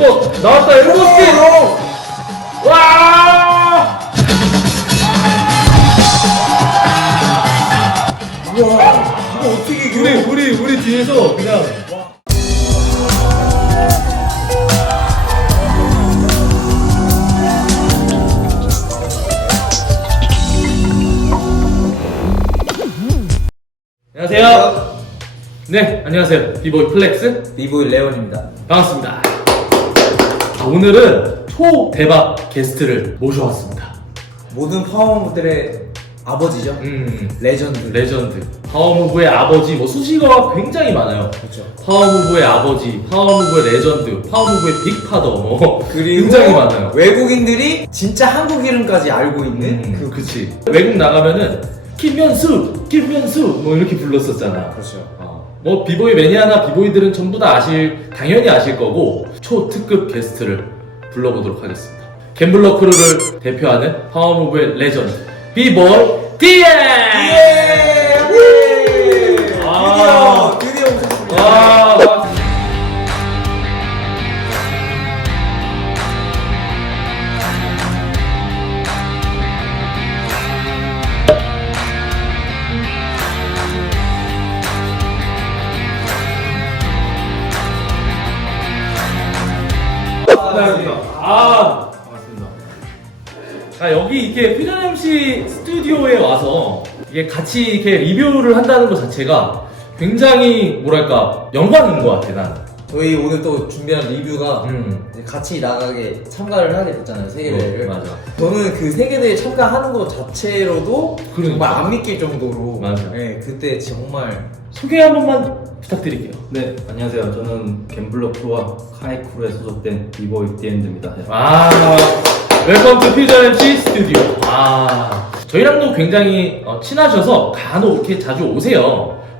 거 나왔다. 에르고스킨. 와. 우와, 이거 어떻게 이겨? 우리 뒤에서 그냥. 안녕하세요. 네, 안녕하세요. 비보이 플렉스 비보이 레온입니다. 반갑습니다. 오늘은 초대박 게스트를 모셔왔습니다. 모든 파워무브들의 아버지죠? 레전드. 파워무브의 아버지, 뭐 수식어가 굉장히 많아요. 그렇죠. 파워무브의 아버지, 파워무브의 레전드, 파워무브의 빅파더, 뭐 그리고 굉장히 많아요. 외국인들이 진짜 한국 이름까지 알고 있는 그치. 외국 나가면은 김면수 뭐 이렇게 불렀었잖아. 그렇죠. 뭐 비보이 매니아나 비보이들은 전부 다 당연히 아실 거고, 초특급 게스트를 불러보도록 하겠습니다. 갬블러 크루를 대표하는 파워무브의 레전드 비보이 디에! 드디어 오셨습니다. 와, 반갑습니다. 자, 여기 이렇게 퓨전 MC 스튜디오에 와서 이게 같이 이렇게 리뷰를 한다는 것 자체가 굉장히 뭐랄까 영광인 것 같아, 난. 저희 오늘 또 준비한 리뷰가 이제 같이 나가게 참가를 하게 됐잖아요, 세계대회를. 맞아. 저는 그 세계대회 참가하는 것 자체로도 그러니까. 정말 안 믿길 정도로. 맞아. 네, 그때 정말. 소개 한 번만 부탁드릴게요. 네, 안녕하세요. 저는 갬블러 프로와 카이크루에 소속된 비보이 디엔드입니다. 웰컴 투 퓨전 MC 스튜디오. 저희랑도 굉장히 친하셔서 간혹 이렇게 자주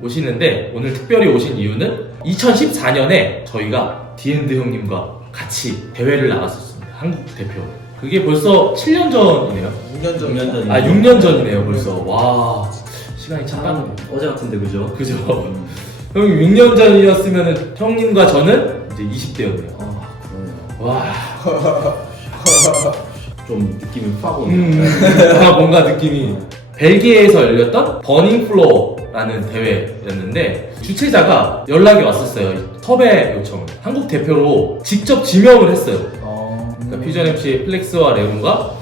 오시는데 오늘 특별히 오신 이유는 2014년에 저희가 디엔드 형님과 같이 대회를 나갔었습니다. 한국 대표. 그게 벌써 7년 전이네요. 6년 전. 6년 전. 6년 전이네요, 벌써. 와, 시간이 참 빠르네. 어제 같은데 그죠? 그죠? 형님 6년 전이었으면 형님과 저는 이제 20대였네요. 그러네요. 와. 좀 느낌이 확 오네요. 뭔가 느낌이. 벨기에에서 열렸던 버닝 플로어라는 대회였는데 주최자가 연락이 왔었어요. 섭외 요청. 한국 대표로 직접 지명을 했어요. 그러니까 퓨전 MC의 플렉스와 레온과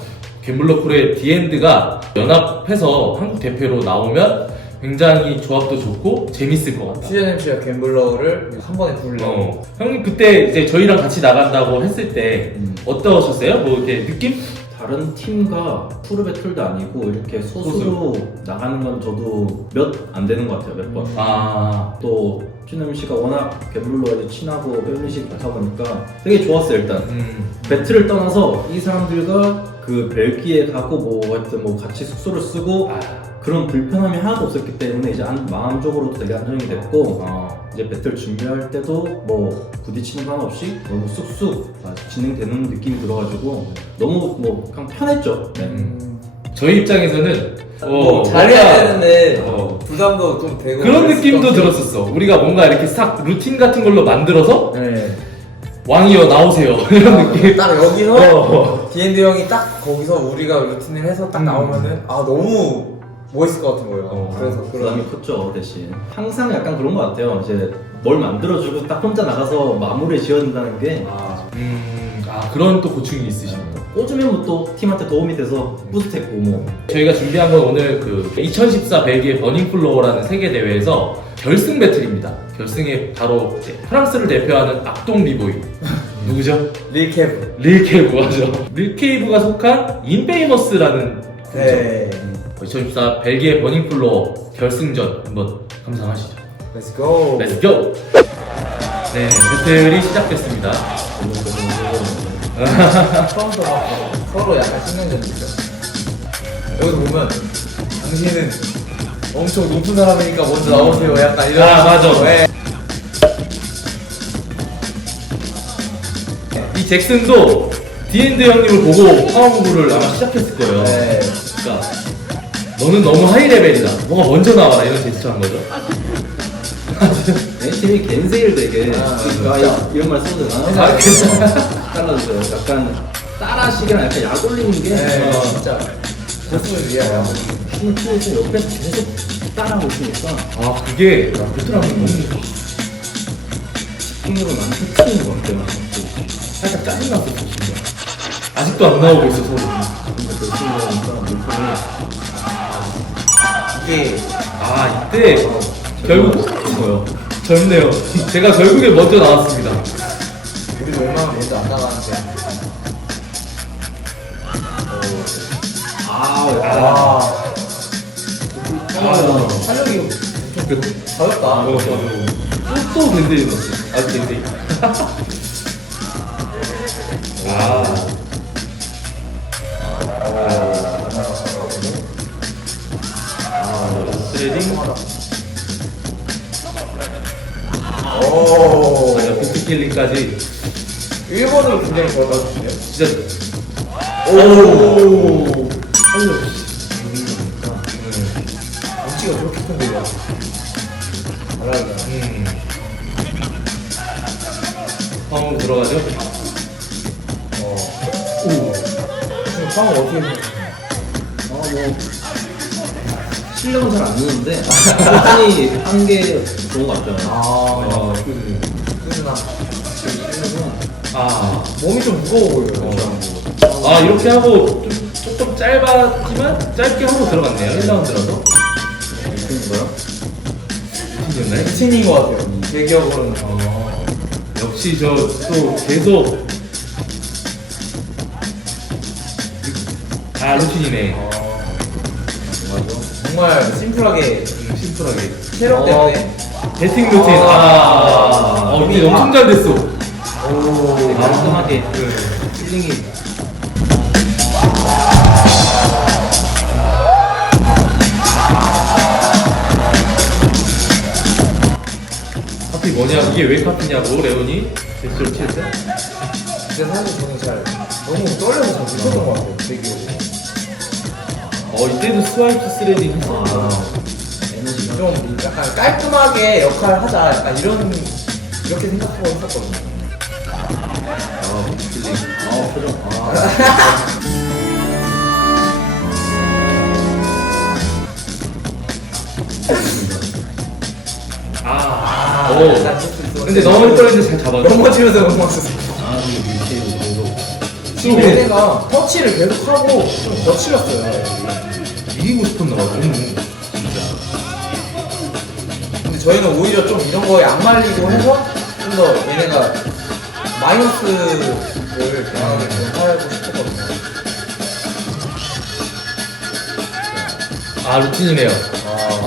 갬블러 크루의 디엔드가 연합해서 한국 대표로 나오면 굉장히 조합도 좋고 재밌을 것 같다. 퓨전 MC와 갬블러를 한 번에 부르려고. 형님 그때 이제 저희랑 같이 나간다고 했을 때 어떠셨어요? 뭐 이렇게 느낌? 다른 팀과 프로 배틀도 아니고 이렇게 소수로 나가는 건 저도 몇 안 되는 것 같아요, 몇 번. 또 퓨전 씨가 워낙 갬블러와 이제 친하고 팬미식 좋다 보니까 되게 좋았어요, 일단. 배틀을 떠나서 이 사람들과 그 벨기에 가고 뭐 하여튼 뭐 같이 숙소를 쓰고 그런 불편함이 하나도 없었기 때문에 이제 마음적으로도 되게 안정이 됐고 이제 배틀 준비할 때도 뭐 부딪히는 거 하나 없이 너무 쑥쑥 진행되는 느낌이 들어가지고 너무 뭐 그냥 편했죠. 네. 저희 입장에서는 잘해야 되는데 부담도 좀 되고 그런 느낌도 들었었어. 우리가 뭔가 이렇게 싹 루틴 같은 걸로 만들어서 네. 왕이여 나오세요 이런 느낌. 딱 여기서 디엔드 형이 딱 거기서 우리가 루틴을 해서 딱 나오면은 너무 멋있을 것 같은 거예요. 그래서 부담이 컸죠. 대신 항상 약간 그런 것 같아요. 이제 뭘 만들어주고 딱 혼자 나가서 마무리 지어야 된다는 게 그런 또 고충이 있으십니다. 꽂으면 뭐 또 팀한테 도움이 돼서 뿌듯했고 뭐. 저희가 준비한 건 오늘 그 2014 벨기에 버닝 플로어라는 세계 대회에서 결승 배틀입니다. 결승에 바로 프랑스를 대표하는 악동 비보이 누구죠? 릴케브. 릴케이브 하죠. 릴케이브가 속한 인페이머스라는 네. 2014 벨기에 버닝 플로어 결승전 한번 감상하시죠. Let's go. Let's go. 네, 배틀이 시작됐습니다. 처음부터 막 서로 약간 신경전이죠. 여기서 보면 당신은 엄청 높은 사람이니까 먼저 나오세요. 약간 이런. 맞아. 네. 이 잭슨도 디엔드 형님을 보고 파워무브를 아마 시작했을 거예요. 네. 그러니까 너는 너무 하이 레벨이다. 뭐가 먼저 나와라 이런 제스처 한 거죠. 네? 팀이 겐세일 되게 진짜. 이런 말 써도 되나? 아, 잘라주세요. 약간 따라하시기랑 약간 약 올리는 게 네, 진짜. 가슴을 위하여. 춤을 추면서 옆에서 계속 따라하고 있으니까 아 그게 베트남이 너무 집중으로 나는 흩트리는 것 같아요. 살짝 짜증났었어 진짜. 아직도 안 나오고 있어 소리. 근데 열심히 하니까 물품이 이게 아 이때 결국 뭐요? 젊네요. 제가 결국에 먼저 나왔습니다. 우리 얼마나 먼저 안 나가는데. 아, 활력이 엄청 가볍다. 또 밴드에 넣었어. 아 밴드. 스레딩. 오. 빅킬링까지 일본으로 굉장히 잘 가주시네요. 진짜. 오. 살려. 엄지가 저렇게 큰데 요 잘하네. 파운 들어가죠? 지금 상황 어떻게 생각하세요? 뭐 실력은 잘 안 느는데 꾸준히 하는 게 좋은 것 같아요. 꾸준함. 아, 몸이 좀 무거워 보여요. 아 이렇게 하고 조금 짧았지만 짧게 하고 들어갔네요. 1라운드라서. 무슨 거요? 팀이었나요? 루틴인 것 같아요. 제 기억으로는. 역시 저 또 계속 루틴이네. 맞아. 정말 심플하게 심플하게. 체력 때문에. 배팅 루틴. 이게 엄청 잘 됐어. 오. 깔끔하게 힐링이 카피 뭐냐? 이게 왜 카피냐고 레온이 제스처를 칠 때? 근데 사실 저는 잘 너무 떨려서 잘 못했던 것 같아요. 제 기억으로. 이때도 스와이프 스레딩 했어. 에너지가 좀 약간 깔끔하게 역할을 하자. 약간 이렇게 생각하고 했었거든요. 빅킬링. 표정. 난 칠수 있어. 근데 너무 떨리는데 잘 잡아줘. 넘어지면서 넘어졌어. 이게 밀체로 계속 지금 얘네가 터치를 계속 하고 좀 거칠었어요. 이기고 싶었나 봐. 너무 진짜. 근데 저희는 오히려 좀 이런 거에 안 말리고 해서 좀 더 얘네가 마이너스를 강하게 좀 하고 싶었거든요. 루틴이네요. 오.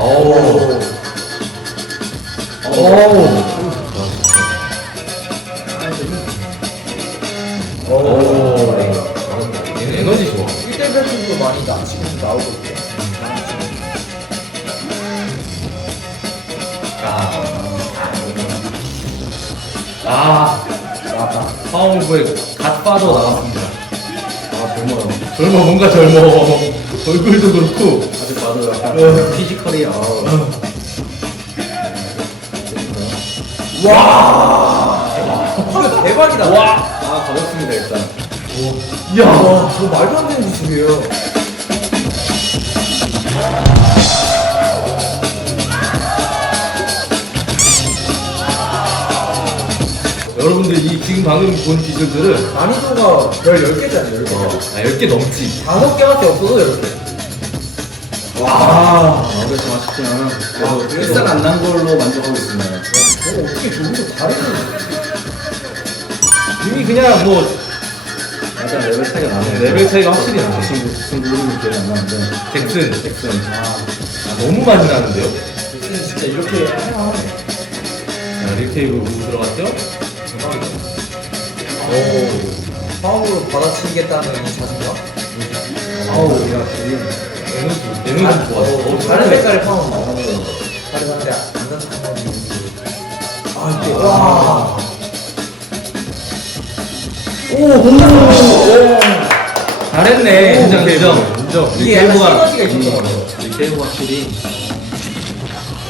얘는 에너지 좋아. 1대 배팅도 많이 지금 나오거든요. 나왔다. 파워오브의 갓파더 나왔습니다. 젊어요. 젊어, 뭔가 젊어. 얼굴도 그렇고. 아직 봐도 약간 피지컬이 와. 헐 대박이다. 가볍습니다 일단. 이야. 저 말도 안 되는 기술이에요. 여러분들 지금 방금 본 기술들은 난이도가 별 10개잖아요. 10개. 10개 넘지. 5개밖에 없어도 10개. 그래서 아쉽지만 그래도 햇살 안 난 걸로 만족하고 있습니다. 어떻게 저기서 다르는 이미 그냥 약간 레벨 차이가 나네요. 레벨 차이가 확실히 나네. 친구 이름이 기억이 안 나는데 잭슨. 너무 많이 나는데요? 진짜 이렇게 생각하네. 릴테이브 들어갔죠? 파워로 받아치겠다는 이 자신감? 에너지 좋아. 다른 색깔의 파워 나오는 다른 한데 안 단단한 이게 와. 잘했네. 인정. 이게 약간 시너지가 있었던 것 같아요. 리테이브 확실히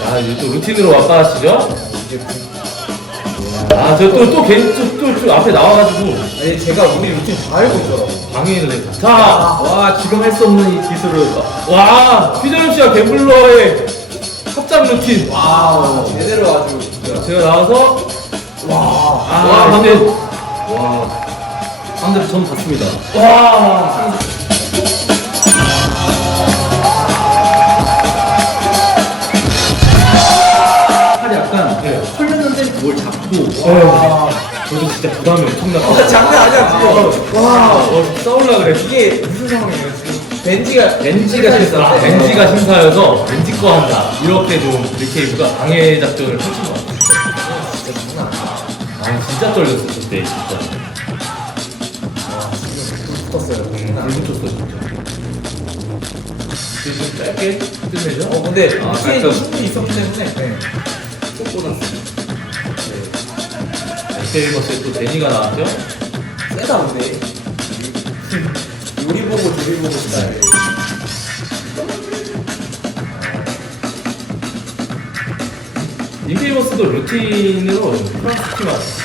자, 이제 또 루틴으로 왔다 하시죠? 또 앞에 나와가지고 아니 제가 우리 루틴 다 알고 있더라고. 방해를 해. 자, 와 지금 할 수 없는 이 기술을 와, 휘저영 씨와 갬블러의 합작 루틴. 와우. 제대로 아주. 진짜. 제가 나와서 와. 와, 근데 방금 전 봤습니다. 와, 팔이 약간 네. 털렸는데 뭘 잡고 저도 진짜 부담이 엄청나고. 장난 아니야 지금. 와. 싸울라 그래. 이게 무슨 상황이에요 지금? 벤지가 심사. 벤지가 심사여서 벤지 거 한다. 이렇게 좀 리케이브가 방해 작전을 펼친 것 같아. 진짜 장난 아니야. 아, 진짜 떨렸어 그때 진짜. 와 지금 붙었어요. 안 붙였어 진짜. 이제 좀 짧게 끝내죠? 근데 아, 루틴이 가끔. 충분히 있었기 때문에. 네. 쏙 꽂았어. 리케이버스에 또 데니가 나왔죠? 세다 근데. 요리 보고 조리 보고 스타일. 리케이버스도 루틴으로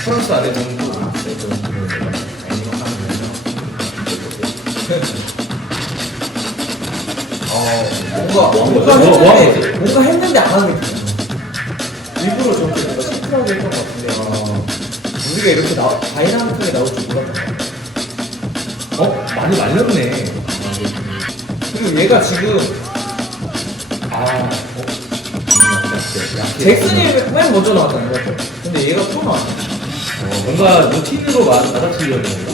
프랑스 안에 정도 뭔가 했는데 안 하는 느낌. 일부러 저렇게 뭔가 심플하게 했던 것 같은데. 우리가 이렇게 다이나믹하게 나올 줄 몰랐던 것 같아. 많이 말렸네. 그리고 얘가 지금 약해. 잭슨이 맨 먼저 나왔다는 거죠. 근데 얘가 또 나왔네. 뭔가 루틴으로 맞아치려는 건가?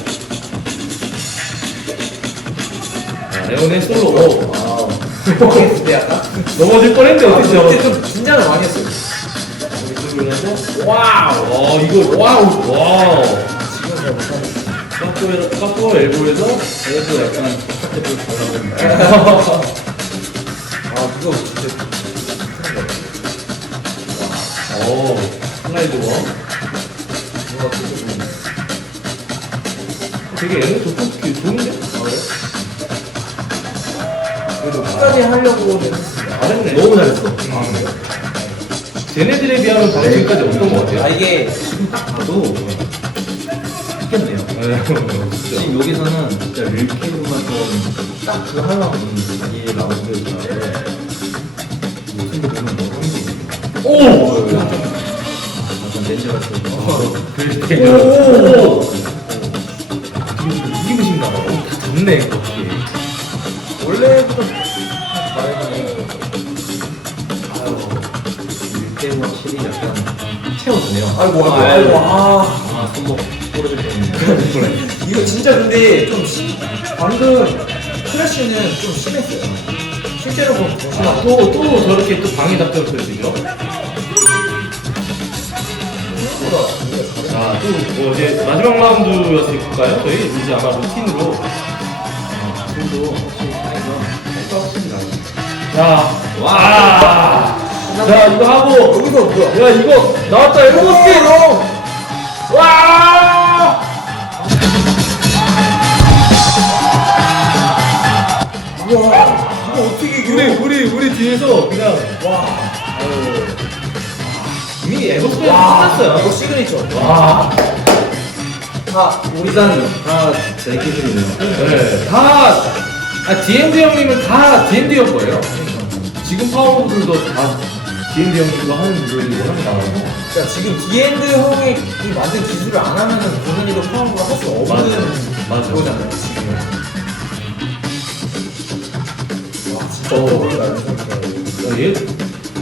레온의 솔로. 했을 때 약간. 넘어질 뻔했는데 어떻게 그때 좀 긴장을 많이 했어요. 와우. 이거 와우. 지금 잘 못하는. 카포 엘보에서 그래도 약간 바깥에 볼 달라고 그거 진짜. 슬라이드 원. 뭔가 되게 되게 에너지 좋은데? 그래도 끝까지 하려고 했습니다. 잘했네. 너무 잘했어. 쟤네들에 비하면 방금 지금까지 어떤 거 같아요? 이게 지금 딱 봐도 있겠네요. 지금 여기서는 진짜 릴케이브만 좀딱 그거 하려고 자기 라운드를 잘하는데 근데 보면 너무 힘들어. 오! 약간 렌즈 같은 이기고 싶나 봐. 다 좋네, 어떻게. 원래부터 잘해보니. 릴케이브 확실히 약간 채워주네요. 아이고. 손목 꼬르륵 때문에. 이거 진짜 근데 좀 방금 크래쉬는 좀 심했어요. 실제로 보면 더 심하고. 또 저렇게 또 방해 작전을 펼치죠? 자, 또 이제 마지막 라운드였을까요? 저희 이제 아마 루틴으로. 손도 확실히 차이가 확실히 나요. 자, 와! 자, 이거 하고. 여기서 뭐야? 야, 이거 나왔다, 에르모스킨! 와! 우와. 이거 어떻게 우리 뒤에서 그냥, 와. 이미 에버스킨 끝났어요. 이거 시그니처. 와. 다 일단 다제 기술이네요. 네, 다, D&D 형님은 다 D&D 형 거예요. 지금 파워들도 다 D&D 형님도 하는 분들이 워낙 많아요. 그러니까 지금 디엔드 형이 이 만든 기술을 안 하면은 본인이도 파워를 할 수 없는 맞아. 거잖아요. 지금. 와 진짜 어려워. 얘,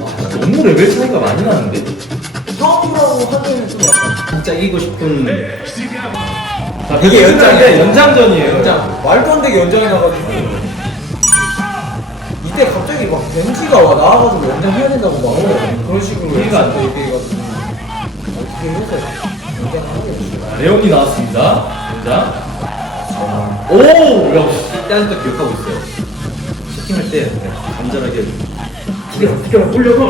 와, 너무 레벨 차이가 많이 나는데? 파워라고 하기에는 좀 약간 진짜 이기고 싶은 자, 이게 연장전이에요. 연장 말도 안 되게 연장이 나가지고 이때 갑자기 막 벤지가 나와가지고 연장 해야 된다고 막 그런 식으로 이해가 안 돼. 이렇게 해가지고 어떻게 해서 연장을 하겠어요. 레온이 나왔습니다. 연장. 오! 역시. 일단 또 기억하고 있어요. 슈팅할 때 간절하게 튀겨 올려서.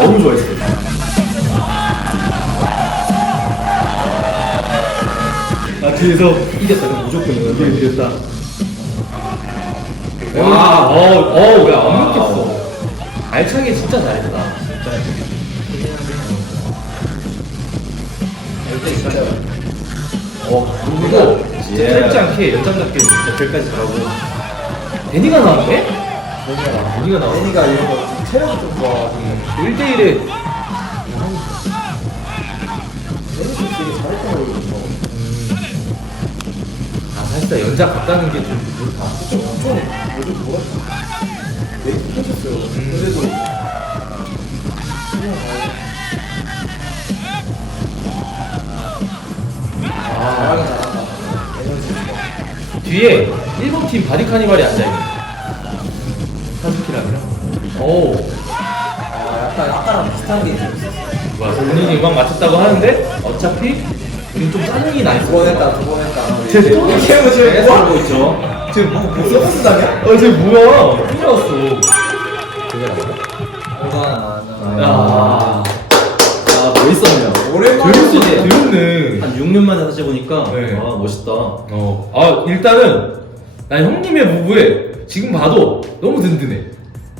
너무 좋아했어요. 뒤에서. 이겼다. 무조건 이겼다. 와, 야, 완벽했어. 알차게 진짜 잘했다. 누구도 진짜 예. 짧지 않게 연장답게 배틀까지 잘하고. 데니가 나왔네? 데니가 데니가 나왔네. 데니가 이런 거 체력이 좀 좋아가지고 1대1에 데니 좀 되게 잘했던 걸로 기억하고. 사실상 연장 갔다는 게 좀 좋다. 그쵸, 엄청 요즘 뭐랄까 되게 펴졌어요. 그래도 그냥 잘하긴 잘한다. 에너지 좋아. 뒤에 일본 팀 바디 카니발이 앉아있네. 사즈키랑이랑. 오. 약간 아까랑 비슷한 게 있었어. 뭐야, 본인이 음악 맞췄다고 하는데 어차피 우린 좀 짜증이 나 있어. 두 번 했다. 쟤 또 이렇게 계속 하고 있죠. 지금 뭐 서비스 당이야? 쟤 뭐야? 또 나왔어. 그게 나와? 야. 뭐 있었네요. 오랜만에 재밌었네. 재밌네. 한 6년 만에 다시 보니까 네. 와 멋있다. 일단은 난 형님의 무브에 지금 봐도 너무 든든해.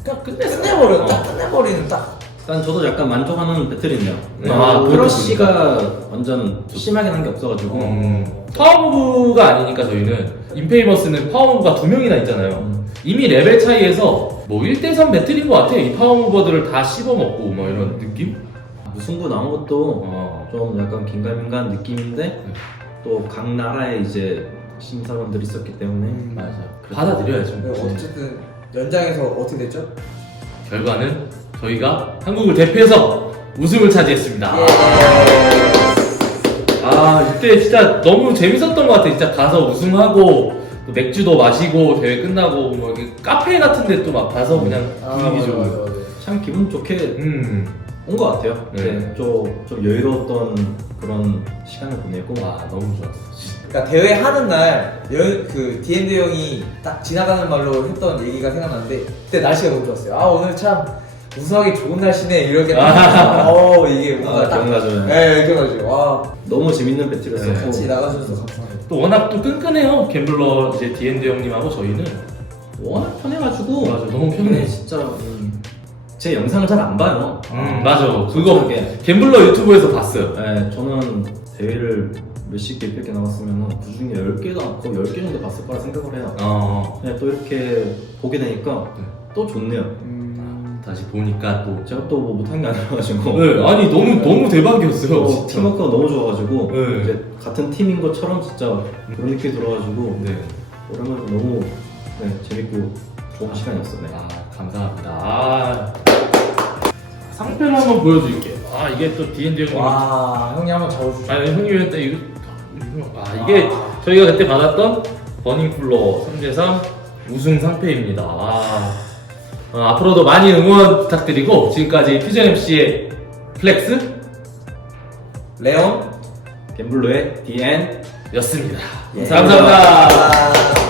그냥 끝냈어. 끝내버려. 딱 끝내버리는 딱. 일단 저도 약간 만족하는 배틀이네요. 아, 크러쉬가 완전 심하게 한 게 없어가지고 파워무브가 아니니까 저희는 인페이머스는 파워무브가 2명이나 있잖아요. 이미 레벨 차이에서 뭐 1대3 배틀인 것 같아. 이 파워무버들을 다 씹어먹고 뭐 이런 느낌? 무승부 나온 것도 좀 약간 긴가민가한 느낌인데 또 각 나라에 이제 심사원들이 있었기 때문에 맞아. 받아들여야죠. 네, 어쨌든 연장에서 어떻게 됐죠? 결과는 저희가 한국을 대표해서 우승을 차지했습니다. 이때 진짜 너무 재밌었던 것 같아. 진짜 가서 우승하고 또 맥주도 마시고 대회 끝나고 뭐 이렇게 카페 같은데 또 막 가서 그냥 분위기 좋고. 참 기분 좋게 온 것 같아요. 네. 네. 좀 여유로웠던 그런 시간을 보내고 너무 좋았어. 그러니까 대회 하는 날 그 D&D 형이 딱 지나가는 말로 했던 얘기가 생각나는데 그때 날씨가 너무 좋았어요. 오늘 참 우승하기 좋은 날씨네 이렇게 이게 뭔가 딱 기억나죠. 네 기억나죠. 와 너무 재밌는 배틀이었었고 네. 같이 나가주셔서 감사합니다. 또 워낙 또 끈끈해요. 갬블러 이제 D&D 형님하고 저희는. 워낙 편해가지고 맞아, 너무 편해. 진짜 제 영상을 잘 안 봐요. 맞아. 그거 솔직하게. 갬블러 유튜브에서 봤어요. 네, 저는 대회를 몇십 개, 몇개 나갔으면 그 중에 10개도 않고 10개 정도 봤을 거라 생각을 해요. 그냥 또 이렇게 보게 되니까 또 좋네요. 다시 보니까 또. 제가 또 뭐 못한 게 아니라가지고 네, 아니 너무 대박이었어요. 진짜. 팀워크가 너무 좋아가지고 네. 이제 같은 팀인 것처럼 진짜 그런 느낌이 들어가지고 네. 오랜만에 너무 재밌고 좋은 시간이었어요. 네. 감사합니다. 상패를 한번 보여드릴게요. 이게 또 D&D 형님. 와 형님 한번 잡아주시죠. 형님한테 이게 저희가 그때 받았던 버닝플로어 3대3 우승 상패입니다. 앞으로도 많이 응원 부탁드리고 지금까지 퓨전 MC의 플렉스 레온 갬블로의 DN 였습니다. 예. 감사합니다.